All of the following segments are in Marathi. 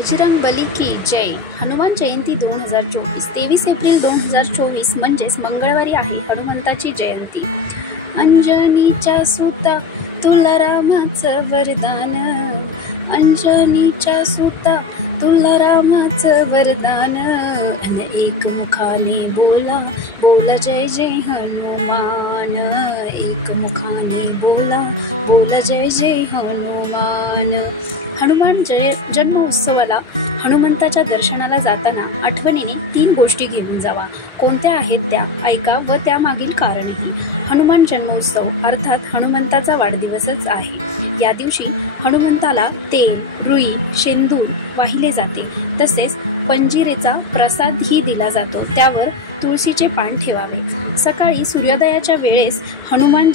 बजरंगबली की जय. हनुमान जयंती 2024 23 एप्रिल 2024 म्हणजेच मंगळवारी आहे हनुमंताची जयंती. अंजनीच्या सुता तुला रामाचं वरदान, अंजनीच्या सुता तुला रामाचं वरदान, अन एक मुखाने बोला बोला जय जय हनुमान, एक मुखाने बोला बोला जय जय हनुमान. हनुमान जन्म उत्सवाला हनुमंताच्या दर्शनाला जाताना आठवणीने 3 गोष्टी घेऊन जावा. कोणत्या आहेत त्या ऐका व त्यामागील कारणही. हनुमान जन्मोत्सव अर्थात हनुमंताचा वाढदिवसच आहे. या दिवशी हनुमंताला तेल, रुई, शेंदूर वाहिले जाते. तसेच पंजिरेचा प्रसादही दिला जातो. त्यावर तुळशीचे पान ठेवावे. सकाळी सूर्योदयाच्या वेळेस हनुमान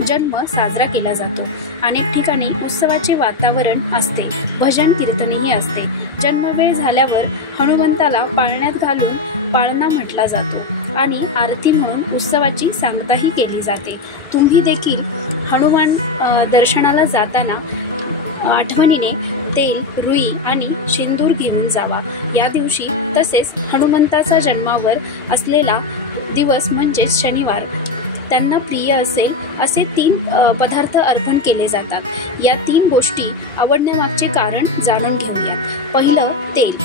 जन्म साजरा केला जातो. अनेक ठिकाणी उत्सवाचे वातावरण असते. भजन कीर्तनही असते. जन्मवेळ झाल्यावर हनुमंताला पाळण्यात घालून पाळणा म्हटला जातो आणि आरती म्हणून उत्सवाची सांगताही केली जाते. तुम्ही देखील हनुमान दर्शनाला जाताना आठवणीने तेल, रुई आणि शेंदूर घेऊन जावा. या दिवशी तसेच हनुमंताचा जन्मावर असलेला दिवस म्हणजेच शनिवार त्यांना प्रिय असेल असे 3 पदार्थ अर्पण केले जातात. या 3 गोष्टी आवडण्यामागचे कारण जाणून घेऊयात. पहिलं, तेल.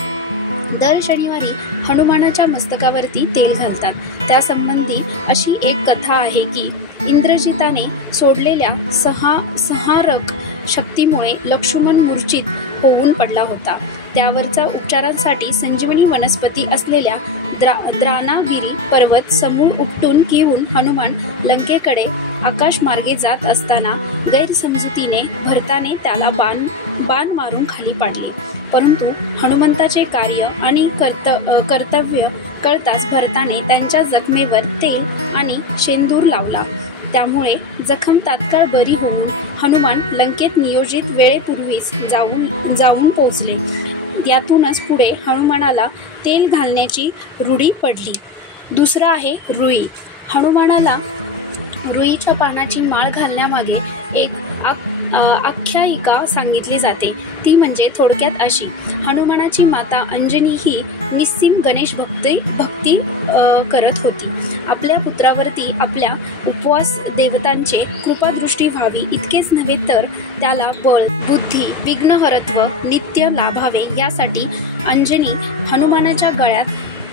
दर शनिवारी हनुमानाच्या मस्तकावरती तेल घालतात. त्यासंबंधी अशी एक कथा आहे की इंद्रजिताने सोडलेल्या संहारक शक्तीमुळे लक्ष्मण मूर्छित होऊन पडला होता. त्यावरचा उपचारांसाठी संजीवनी वनस्पती असलेल्या द्रानागिरी पर्वत समूळ उपटून घेऊन हनुमान लंकेकडे आकाशमार्गे जात असताना गैरसमजुतीने भरताने त्याला बाण मारून खाली पाडले. परंतु हनुमंताचे कार्य आणि कर्तव्य कळताच भरताने त्यांच्या जखमेवर तेल आणि शेंदूर लावला. त्यामुळे जखम तात्काळ बरी होऊन हनुमान लंकेत नियोजित वेळेपूर्वीच जाऊन पोहोचले. यातूनच पुढे हनुमानाला तेल घालण्याची रूढी पडली. दुसरं आहे रुई. हनुमानाला रुईच्या पानाची माळ घालण्यामागे एक आख्यायिका सांगितली जाते. ती म्हणजे थोडक्यात अशी: हनुमानाची माता अंजनी ही निस्सीम गणेश भक्ती करत होती. आपल्या पुत्रावरती आपल्या उपवास देवतांचे कृपादृष्टी व्हावी इतकेच नव्हे तर त्याला बळ, बुद्धी, विघ्नहरत्व नित्य लाभावे यासाठी अंजनी हनुमानाच्या गळ्यात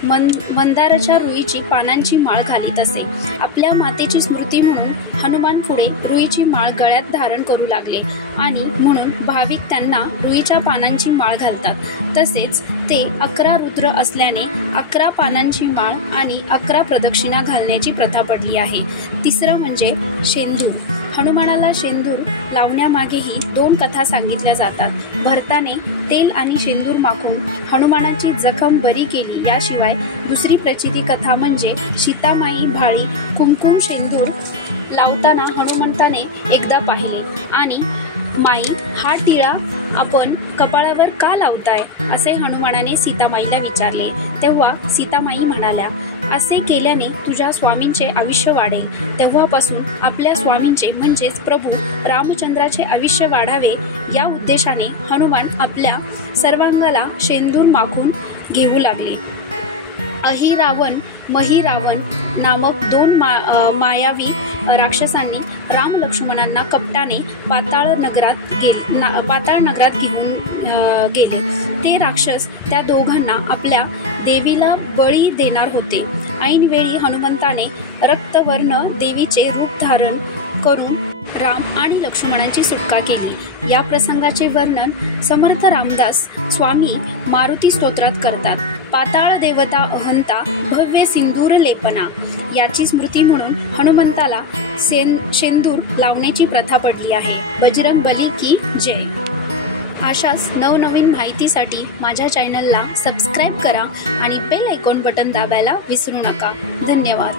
मंदाराच्या रुईची पानांची माळ घालीत असे. आपल्या मातेची स्मृती म्हणून हनुमान पुढे रुईची माळ गळ्यात धारण करू लागले आणि म्हणून भाविक त्यांना रुईच्या पानांची माळ घालतात. तसेच ते 11 रुद्र असल्याने 11 पानांची माळ आणि 11 प्रदक्षिणा घालण्याची प्रथा पडली आहे. तिसरं म्हणजे शेंदूर. हनुमानाला शेंदूर लावण्यामागेही 2 कथा सांगितल्या जातात. भरताने तेल आणि शेंदूर माखून हनुमानाची जखम बरी केली. याशिवाय दुसरी प्रचिती कथा म्हणजे सीतामाई भाळी कुमकुम शेंदूर लावताना हनुमंताने एकदा पाहिले आणि माई, हा टिळा आपण कपाळावर का लावताय असे हनुमानाने सीतामाईला विचारले. तेव्हा सीतामाई म्हणाल्या, असे केल्याने तुझ्या स्वामींचे आयुष्य वाढेल. तेव्हापासून आपल्या स्वामींचे म्हणजेच प्रभू रामचंद्राचे आयुष्य वाढावे या उद्देशाने हनुमान आपल्या सर्वांगाला शेंदूर माखून घेऊ लागले. अहिरावण, महिरावण नामक 2 मायावी राक्षसांनी राम लक्ष्मणांना कपटाने पाताळ नगरात घेऊन गेले. ते राक्षस त्या दोघांना आपल्या देवीला बळी देणार होते. ऐनवेळी हनुमंताने रक्तवर्ण देवीचे रूप धारण करून राम आणि लक्ष्मणांची सुटका केली. या प्रसंगाचे वर्णन समर्थ रामदास स्वामी मारुती स्तोत्रात करतात. पाताळ देवता अहंता भव्य सिंदूर लेपना याची स्मृती म्हणून हनुमंताला शेंदूर लावण्याची प्रथा पडली आहे. बजरंगबली की जय. अशाच नवनवीन माहितीसाठी माझ्या चॅनलला सबस्क्राईब करा आणि बेल आयकॉन बटन दाबायला विसरू नका. धन्यवाद.